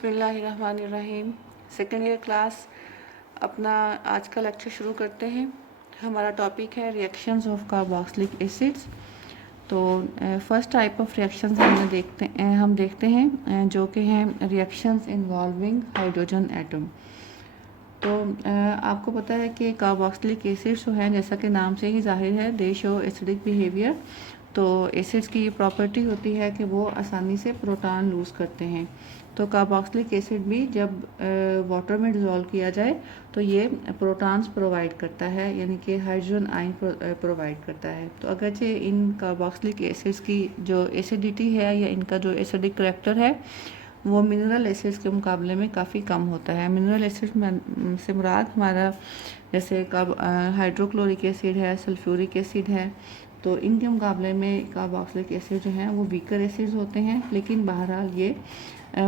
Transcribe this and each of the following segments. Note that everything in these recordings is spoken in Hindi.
बिस्मिल्लाहिर्रहमानिर्रहीम। सेकेंड ईयर क्लास अपना आज का लेक्चर शुरू करते हैं। हमारा टॉपिक है रिएक्शंस ऑफ कार्बोक्सिलिक एसिड्स। तो फर्स्ट टाइप ऑफ रिएक्शंस हम देखते हैं जो कि हैं रिएक्शंस इन्वॉल्विंग हाइड्रोजन एटम। तो आपको पता है कि कार्बोक्सिलिक एसिड्स जो हैं, जैसा कि नाम से ही जाहिर है, दे शो एसिडिक बिहेवियर। तो एसिड्स की ये प्रॉपर्टी होती है कि वो आसानी से प्रोटॉन लूज़ करते हैं। तो कार्बोक्सिलिक एसिड भी जब वाटर में डिज़ोल्व किया जाए तो ये प्रोटॉन्स प्रोवाइड करता है, यानी कि हाइड्रोजन आयन प्रोवाइड करता है। तो अगरचे इन कार्बोक्सिलिक एसिड्स की जो एसिडिटी है या इनका जो एसिडिक करैक्टर है वो मिनरल एसिड्स के मुकाबले में काफ़ी कम होता है। मिनरल एसिड्स में से मुराद हमारा जैसे हाइड्रोक्लोरिक एसिड है, सल्फ्यूरिक एसिड है। तो इनके मुकाबले में कार्बोक्सिलिक एसिड जो हैं वो वीकर एसिड्स होते हैं, लेकिन बहरहाल ये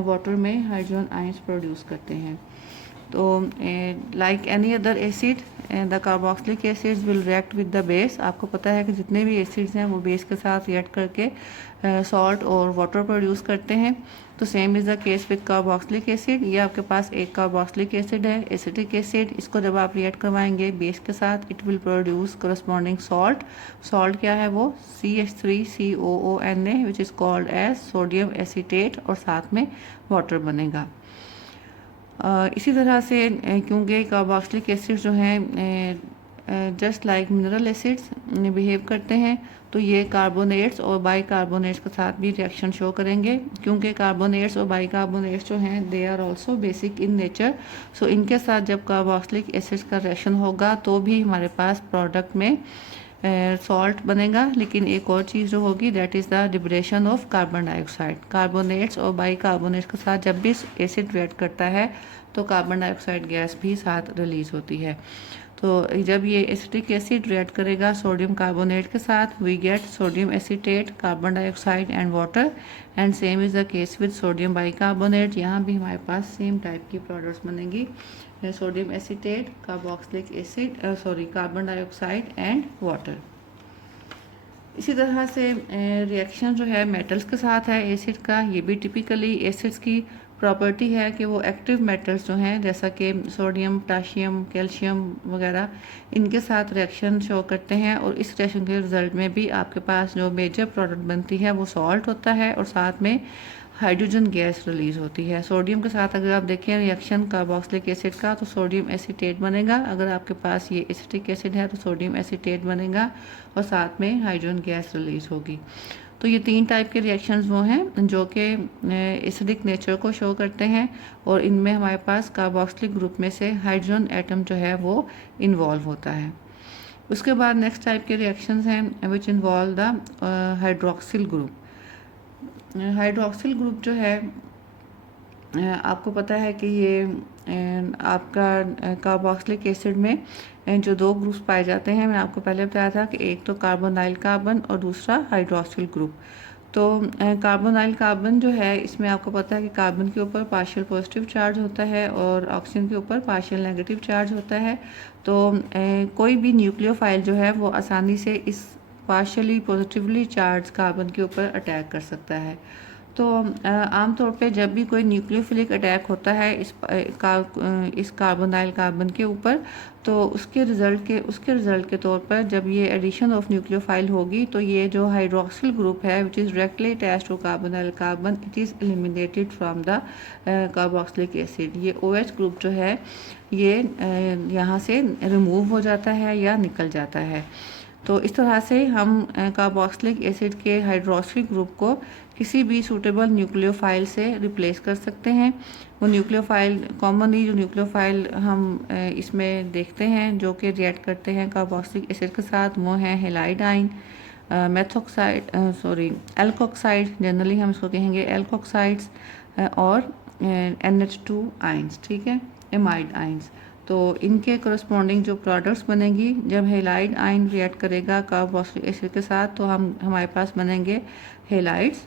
वाटर में हाइड्रोजन आयंस प्रोड्यूस करते हैं। तो like any other acid the carboxylic acids will react with the base. आपको पता है कि जितने भी एसिड्स हैं वो बेस के साथ रिएक्ट करके सॉल्ट और वाटर प्रोड्यूस करते हैं। तो same is the case with carboxylic acid. ये आपके पास एक कार्बोक्सिलिक एसिड है, एसिटिक एसिड। इसको जब आप रिएक्ट करवाएंगे बेस के साथ, it will produce corresponding salt. Salt क्या है वो CH3COONA which is called as sodium acetate, और साथ में वाटर बनेगा। इसी तरह से क्योंकि कार्बोक्सिलिक एसिड जो हैं just like mineral acids behave करते हैं, तो ये कार्बोनेट्स और बाइकार्बोनेट्स के साथ भी रिएक्शन शो करेंगे। क्योंकि कार्बोनेट्स और बाइकार्बोनेट्स जो हैं they are also basic in nature. So इनके साथ जब कार्बोक्सिलिक एसिड्स का रिएक्शन होगा तो भी हमारे पास प्रोडक्ट में सॉल्ट बनेगा। लेकिन एक और चीज़ जो होगी that is the liberation of carbon dioxide. Carbonates और बाइकार्बोनेट्स के साथ जब भी एसिड रिएक्ट करता है तो कार्बन डाइऑक्साइड गैस भी साथ रिलीज होती है। तो जब ये एसिटिक एसिड रिएक्ट करेगा सोडियम कार्बोनेट के साथ, we get sodium acetate, carbon dioxide and water. And same is the case with sodium bicarbonate. यहाँ भी हमारे पास सेम टाइप की प्रोडक्ट्स बनेंगी, sodium acetate, carboxylic acid carbon dioxide and water. इसी तरह से रिएक्शन जो है मेटल्स के साथ है एसिड का। ये भी टिपिकली एसिड्स की प्रॉपर्टी है कि वो एक्टिव मेटल्स जो हैं जैसा कि सोडियम, पोटाशियम, कैल्शियम वगैरह, इनके साथ रिएक्शन शो करते हैं। और इस रिएक्शन के रिजल्ट में भी आपके पास जो मेजर प्रोडक्ट बनती है वो सॉल्ट होता है और साथ में हाइड्रोजन गैस रिलीज होती है। सोडियम के साथ अगर आप देखें रिएक्शन कार्बोक्सिलिक एसिड का, तो सोडियम एसीटेट बनेगा। अगर आपके पास ये एसिटिक एसिड है तो सोडियम एसीटेट बनेगा और साथ में हाइड्रोजन गैस रिलीज होगी। तो ये तीन टाइप के रिएक्शंस वो हैं जो कि एसिडिक नेचर को शो करते हैं, और इनमें हमारे पास कार्बोक्सिलिक ग्रुप में से हाइड्रोजन एटम जो है वो इन्वॉल्व होता है। उसके बाद नेक्स्ट टाइप के रिएक्शंस हैं which involve the hydroxyl group. Hydroxyl group जो है आपको पता है कि ये आपका कार्बोक्सिलिक एसिड में जो दो ग्रुप्स पाए जाते हैं, मैंने आपको पहले बताया था कि एक तो कार्बोनाइल कार्बन और दूसरा हाइड्रोक्सिल ग्रुप। तो कार्बोनाइल कार्बन जो है इसमें आपको पता है कि कार्बन के ऊपर पार्शियल पॉजिटिव चार्ज होता है और ऑक्सीजन के ऊपर पार्शियल नेगेटिव चार्ज होता है। तो कोई भी न्यूक्लियोफाइल जो है वो आसानी से इस पार्शियली पॉजिटिवली चार्ज कार्बन के ऊपर अटैक कर सकता है। तो आमतौर पे जब भी कोई न्यूक्लियोफिलिक अटैक होता है इस कार्बोनाइल कार्बन के ऊपर, तो उसके रिजल्ट के तौर पर जब ये एडिशन ऑफ न्यूक्लियोफाइल होगी तो ये जो हाइड्रोक्सिल ग्रुप है which is directly attached to carbonyl carbon, it is eliminated from the carboxylic acid. ये OH ग्रुप जो है ये यहाँ से रिमूव हो जाता है या निकल जाता है। तो इस तरह से हम कार्बोक्सिलिक एसिड के हाइड्रोक्सिल ग्रुप को किसी भी सूटेबल न्यूक्लियोफाइल से रिप्लेस कर सकते हैं। वो न्यूक्लियोफाइल कॉमनली जो न्यूक्लियोफाइल हम इसमें देखते हैं जो कि रिएक्ट करते हैं कार्बोक्सिलिक एसिड के साथ, वो हैं हेलाइड आयन, एल्कोक्साइड, जनरली हम इसको कहेंगे एल्कोक्साइड्स, और NH2 आयंस, ठीक है, एमाइड आयंस। तो इनके करस्पॉन्डिंग जो प्रोडक्ट्स बनेंगी जब हेलाइड आयन रिएक्ट करेगा कार्बोक्सिलिक एसिड के साथ, तो हमारे पास बनेंगे हेलाइड्स,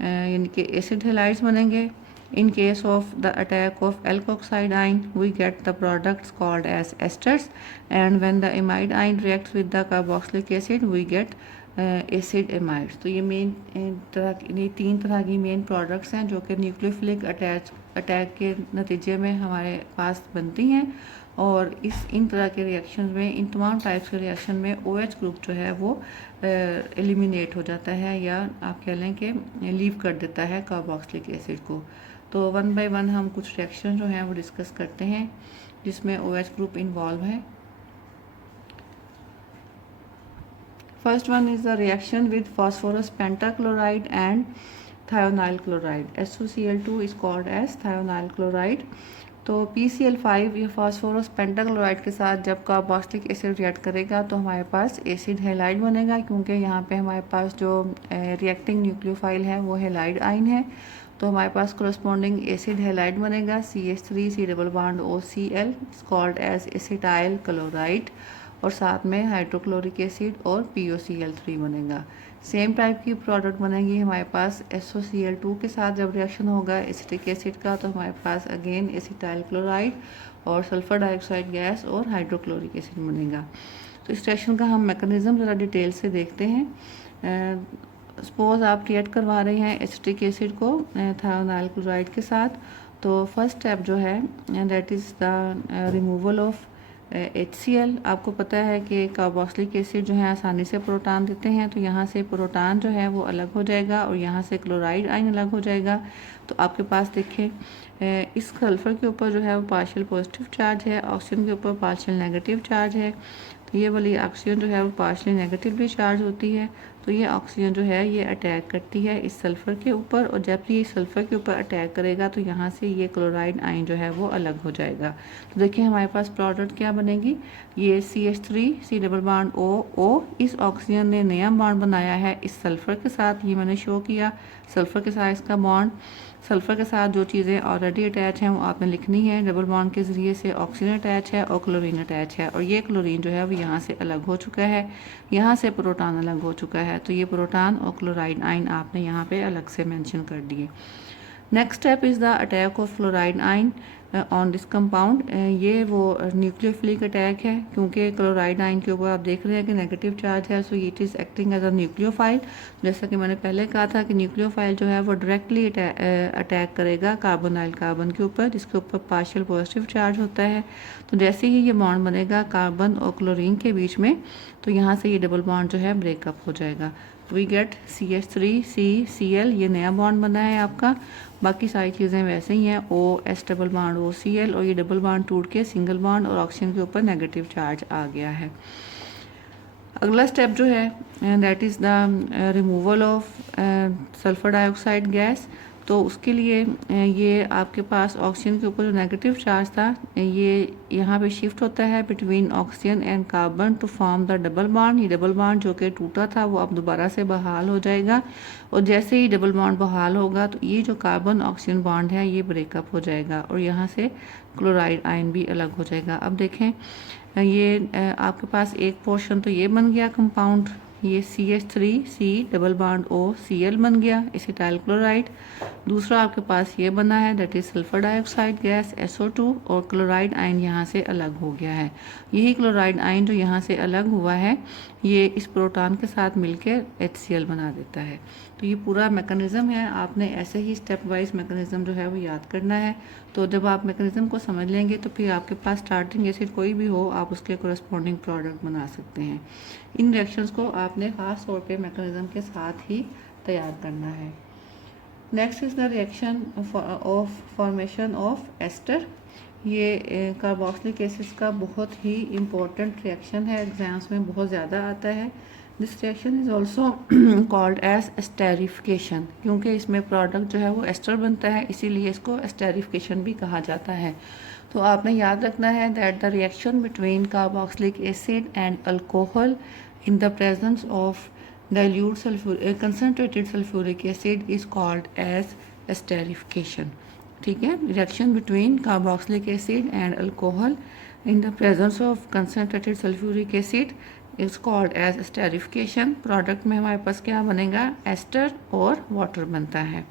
यानी कि एसिड हेलाइड्स बनेंगे। In case of the attack of alkoxide ion, we get the products called as esters, and when the amide ion reacts with the carboxylic acid, we get acid amides. तो ये मेन ये 3 तरह की मेन प्रोडक्ट्स हैं जो कि न्यूक्लियोफिलिक अटैक के नतीजे में हमारे पास बनती हैं। और इन तरह के रिएक्शन में, इन तमाम टाइप्स के रिएक्शन में OH ग्रुप जो है वो एलिमिनेट हो जाता है, या आप कह लें कि लीव कर देता है कार्बोक्सिलिक एसिड को। तो 1 बाय 1 हम कुछ रिएक्शन जो हैं वो डिस्कस करते हैं जिसमें OH ग्रुप इन्वॉल्व है। First one is the reaction with phosphorus pentachloride and thionyl chloride. SOCl2 is called as thionyl chloride. तो PCl5 या फास्फोरस पेंटाक्लोराइड के साथ जब कार्बोक्सिलिक एसिड रिएक्ट करेगा तो हमारे पास एसिड हैलाइड बनेगा, क्योंकि यहाँ पे हमारे पास जो रिएक्टिंग न्यूक्लियोफाइल है वो हैलाइड आइन है। तो हमारे पास कोरस्पॉन्डिंग एसिड हैलाइड बनेगा CH3 C double bond OCl called as acetyl chloride, और साथ में हाइड्रोक्लोरिक एसिड और POCl3 बनेगा। सेम टाइप की प्रोडक्ट बनेगी हमारे पास SOCl2 के साथ जब रिएक्शन होगा एसिटिक एसिड का, तो हमारे पास अगेन एसिटाइल क्लोराइड और सल्फर डाइऑक्साइड गैस और हाइड्रोक्लोरिक एसिड बनेगा। तो इस रिएक्शन का हम मैकेनिज्म ज़रा डिटेल से देखते हैं। सपोज आप रिएक्ट करवा रहे हैं एसिटिक एसिड को थायोनाइल क्लोराइड के साथ, तो फर्स्ट स्टेप जो है that is the removal of HCl। आपको पता है कि कार्बोक्सिलिक एसिड जो है आसानी से प्रोटॉन देते हैं, तो यहाँ से प्रोटॉन जो है वो अलग हो जाएगा और यहाँ से क्लोराइड आयन अलग हो जाएगा। तो आपके पास देखिए इस सल्फ़र के ऊपर जो है वो पार्शियल पॉजिटिव चार्ज है, ऑक्सीजन के ऊपर पार्शियल नेगेटिव चार्ज है। तो ये वाली ऑक्सीजन जो है वो पार्शियल नेगेटिवली चार्ज होती है। तो ये ऑक्सीजन जो है ये अटैक करती है इस सल्फ़र के ऊपर, और जब ये सल्फ़र के ऊपर अटैक करेगा तो यहाँ से ये क्लोराइड आयन जो है वो अलग हो जाएगा। तो देखिए हमारे पास प्रोडक्ट क्या बनेगी, ये CH3 C double bond O। इस ऑक्सीजन ने नया बॉन्ड बनाया है इस सल्फ़र के साथ, ये मैंने शो किया सल्फ़र के साथ इसका बॉन्ड। सल्फ़र के साथ जो चीज़ें ऑलरेडी अटैच हैं वो आपने लिखनी है। डबल बॉन्ड के ज़रिए से ऑक्सीजन अटैच है और क्लोरीन अटैच है, और ये क्लोरीन जो है वो यहाँ से अलग हो चुका है, यहाँ से प्रोटॉन अलग हो चुका है। तो ये प्रोटॉन और क्लोराइड आइन आपने यहाँ पे अलग से मेंशन कर दिए। Next step is the attack of chloride आइन ऑन दिस कंपाउंड। ये वो न्यूक्लियोफिलिक अटैक है, क्योंकि क्लोराइड आइन के ऊपर आप देख रहे हैं कि नेगेटिव चार्ज है, so it is acting as a nucleophile. जैसा कि मैंने पहले कहा था कि न्यूक्लियोफाइल जो है वो डायरेक्टली अटैक करेगा कार्बोनाइल कार्बन के ऊपर, जिसके ऊपर पार्शियल पॉजिटिव चार्ज होता है। तो जैसे ही ये बॉन्ड बनेगा कार्बन और क्लोरीन के बीच में, तो यहाँ से ये डबल बॉन्ड जो है ब्रेकअप हो जाएगा। वी गेट CH3CCl, ये नया बॉन्ड बना है आपका। बाकी सारी चीज़ें वैसे ही हैं, OS डबल बॉन्ड OCl, और ये डबल बॉन्ड टूट के सिंगल बॉन्ड और ऑक्सीजन के ऊपर नेगेटिव चार्ज आ गया है। अगला स्टेप जो है that is the removal of sulphur dioxide gas. तो उसके लिए ये आपके पास ऑक्सीजन के ऊपर जो नेगेटिव चार्ज था ये यहाँ पे शिफ्ट होता है between oxygen and carbon to form the double bond. ये डबल बॉन्ड जो कि टूटा था वो अब दोबारा से बहाल हो जाएगा, और जैसे ही डबल बॉन्ड बहाल होगा तो ये जो कार्बन ऑक्सीजन बॉन्ड है ये ब्रेकअप हो जाएगा, और यहाँ से क्लोराइड आयन भी अलग हो जाएगा। अब देखें ये आपके पास एक पोर्शन तो ये बन गया कंपाउंड, ये CH3C डबल बॉन्ड OCl बन गया एसिटाइल क्लोराइड। दूसरा आपके पास ये बना है that is sulphur dioxide gas SO2, और क्लोराइड आयन यहाँ से अलग हो गया है। यही क्लोराइड आयन जो यहाँ से अलग हुआ है ये इस प्रोटॉन के साथ मिलकर HCl बना देता है। तो ये पूरा मैकेनिज़्म है, आपने ऐसे ही स्टेप वाइज मैकेनिज़्म जो है वो याद करना है। तो जब आप मैकेनिज़्म को समझ लेंगे तो फिर आपके पास स्टार्टिंग एसिड कोई भी हो आप उसके कोरस्पॉन्डिंग प्रोडक्ट बना सकते हैं। इन रिएक्शंस को आपने ख़ास तौर पे मैकेनिज़्म के साथ ही तैयार करना है। Next is the reaction of formation of ester. ये कार्बोक्सिलिक एसिड्स का बहुत ही इम्पोर्टेंट रिएक्शन है, एग्जाम्स में बहुत ज़्यादा आता है। This reaction is also called as esterification, क्योंकि इसमें प्रोडक्ट जो है वो एस्टर बनता है, इसीलिए इसको एस्टेरिफिकेशन भी कहा जाता है। तो आपने याद रखना है that the reaction between carboxylic acid and alcohol in the presence of dilute concentrated sulfuric acid is called as esterification। ठीक है, reaction between carboxylic acid and alcohol in the presence of concentrated sulphuric acid is called as esterification. Product में हमारे पास क्या बनेगा, एस्टर और वाटर बनता है।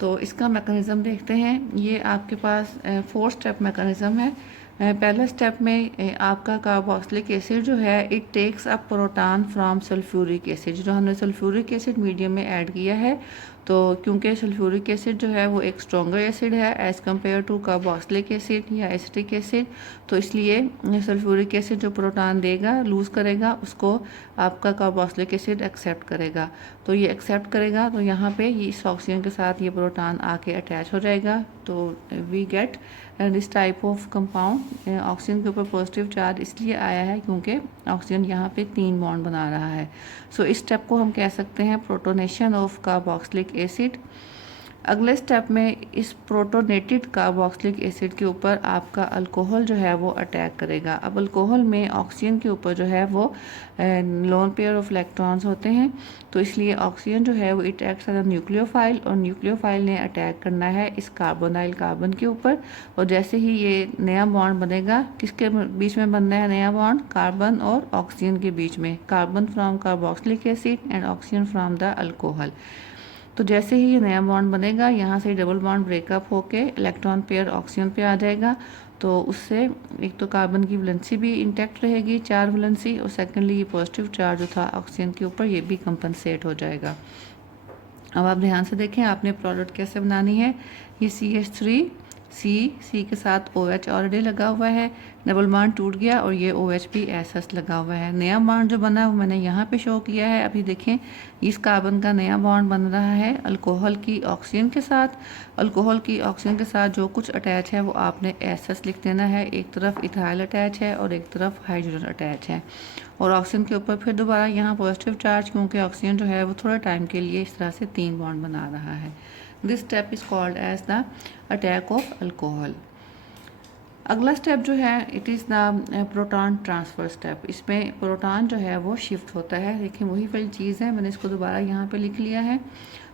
तो इसका मैकेनिज़्म देखते हैं। ये आपके पास 4 स्टेप मैकेनिज़्म है। पहला स्टेप में आपका कार्बोक्सिलिक एसिड जो है it takes a proton from sulphuric acid. जो हमने सल्फ्यूरिक एसिड मीडियम में ऐड किया है, तो क्योंकि सल्फ्यूरिक एसिड जो है वो एक स्ट्रॉन्गर एसिड है as compare to carboxylic acid या एसिटिक एसिड, तो इसलिए सल्फ्यूरिक एसिड जो प्रोटॉन देगा लूज़ करेगा उसको आपका कार्बोक्सिलिक एसिड एक्सेप्ट करेगा। तो ये एक्सेप्ट करेगा तो यहाँ पे ये इस ऑक्सीजन के साथ ये प्रोटॉन आके अटैच हो जाएगा। तो we get this type of compound. Oxygen के ऊपर पॉजिटिव चार्ज इसलिए आया है क्योंकि ऑक्सीजन यहाँ पे 3 बॉन्ड बना रहा है। सो इस स्टेप को हम कह सकते हैं प्रोटोनेशन ऑफ कार्बोक्सिलिक एसिड। अगले स्टेप में इस प्रोटोनेटेड कार्बोक्सिलिक एसिड के ऊपर आपका अल्कोहल जो है वो अटैक करेगा। अब अल्कोहल में ऑक्सीजन के ऊपर जो है वो लोन पेयर ऑफ इलेक्ट्रॉन्स होते हैं, तो इसलिए ऑक्सीजन जो है वो it acts as a nucleophile, और न्यूक्लियोफाइल ने अटैक करना है इस कार्बोनाइल कार्बन के ऊपर। और जैसे ही ये नया बॉन्ड बनेगा, किसके बीच में बनना है नया बॉन्ड? कार्बन और ऑक्सीजन के बीच में, carbon from carboxylic acid and oxygen from the alcohol. तो जैसे ही ये नया बॉन्ड बनेगा, यहाँ से डबल बॉन्ड ब्रेकअप होके इलेक्ट्रॉन पेयर ऑक्सीजन पे आ जाएगा। तो उससे एक तो कार्बन की वैलेंसी भी इंटैक्ट रहेगी, 4 वैलेंसी, और सेकेंडली ये पॉजिटिव चार्ज जो था ऑक्सीजन के ऊपर ये भी कंपनसेट हो जाएगा। अब आप ध्यान से देखें आपने प्रोडक्ट कैसे बनानी है। ये सी के साथ OH ऑलरेडी लगा हुआ है, डबल बॉन्ड टूट गया और ये OH भी एसएस लगा हुआ है। नया बॉन्ड जो बना वो मैंने यहाँ पे शो किया है। अभी देखें इस कार्बन का नया बॉन्ड बन रहा है अल्कोहल की ऑक्सीजन के साथ। अल्कोहल की ऑक्सीजन के साथ जो कुछ अटैच है वो आपने एसएस लिख देना है। एक तरफ इथाइल अटैच है और एक तरफ हाइड्रोजन अटैच है, और ऑक्सीजन के ऊपर फिर दोबारा यहाँ पॉजिटिव चार्ज, क्योंकि ऑक्सीजन जो है वो थोड़ा टाइम के लिए इस तरह से 3 बॉन्ड बना रहा है। This step is called as the attack of alcohol. अगला स्टेप जो है it is the proton transfer step. इसमें प्रोटॉन जो है वो शिफ्ट होता है। देखिए वही वाली चीज़ है, मैंने इसको दोबारा यहाँ पे लिख लिया है।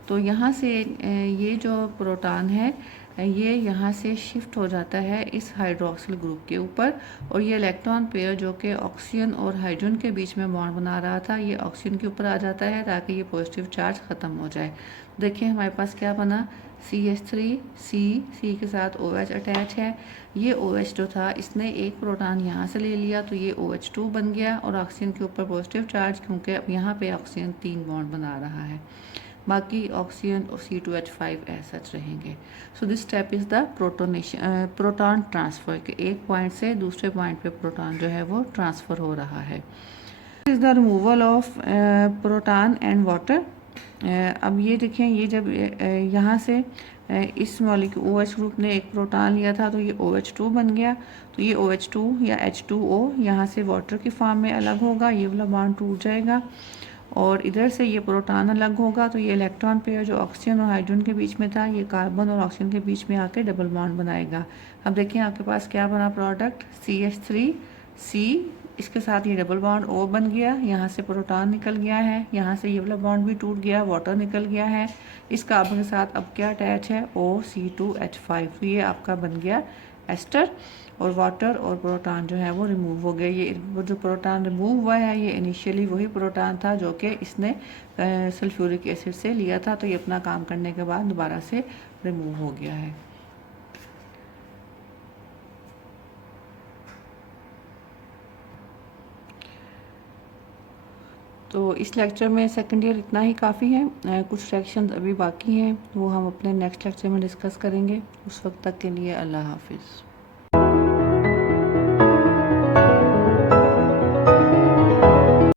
तो यहाँ से ये जो प्रोटॉन है ये यहाँ से शिफ्ट हो जाता है इस हाइड्रोक्सिल ग्रुप के ऊपर, और ये इलेक्ट्रॉन पेयर जो कि ऑक्सीजन और हाइड्रोजन के बीच में बॉन्ड बना रहा था ये ऑक्सीजन के ऊपर आ जाता है ताकि ये पॉजिटिव चार्ज ख़त्म हो जाए। देखिए हमारे पास क्या बना, CH3 सी के साथ OH अटैच है। ये OH जो था इसने एक प्रोटॉन यहाँ से ले लिया तो ये OH2 बन गया, और ऑक्सीजन के ऊपर पॉजिटिव चार्ज क्योंकि अब यहाँ पे ऑक्सीजन 3 बॉन्ड बना रहा है, बाकी ऑक्सीजन और C2H5 ऐसा रहेंगे। So this step is the proton transfer के एक पॉइंट से दूसरे पॉइंट पे प्रोटॉन जो है वो ट्रांसफ़र हो रहा है। Is the removal of proton and water. अब ये देखें ये जब यहाँ से इस मॉलिक्यूल OH ग्रुप ने एक प्रोटॉन लिया था तो ये OH2 बन गया, तो ये OH2 या H2O यहाँ से वाटर की फॉर्म में अलग होगा, ये वाला बॉन्ड टूट जाएगा, और इधर से ये प्रोटॉन अलग होगा। तो ये इलेक्ट्रॉन पेयर जो ऑक्सीजन और हाइड्रोजन के बीच में था ये कार्बन और ऑक्सीजन के बीच में आके डबल बॉन्ड बनाएगा। अब देखिए आपके पास क्या बना प्रोडक्ट, CH3 इसके साथ ये डबल बॉन्ड O बन गया, यहाँ से प्रोटॉन निकल गया है, यहाँ से ये वाला बॉन्ड भी टूट गया, वाटर निकल गया है। इस कार्बन के साथ अब क्या अटैच है, OC2H5, तो ये आपका बन गया एस्टर, और वाटर और प्रोटॉन जो है वो रिमूव हो गए। ये वो जो प्रोटॉन रिमूव हुआ है ये इनिशियली वही प्रोटॉन था जो कि इसने सल्फ्यूरिक एसिड से लिया था, तो ये अपना काम करने के बाद दोबारा से रिमूव हो गया है। तो इस लेक्चर में सेकंड ईयर इतना ही काफ़ी है। कुछ सेक्शन अभी बाकी हैं वो हम अपने नेक्स्ट लेक्चर में डिस्कस करेंगे। उस वक्त तक के लिए अल्लाह हाफिज़।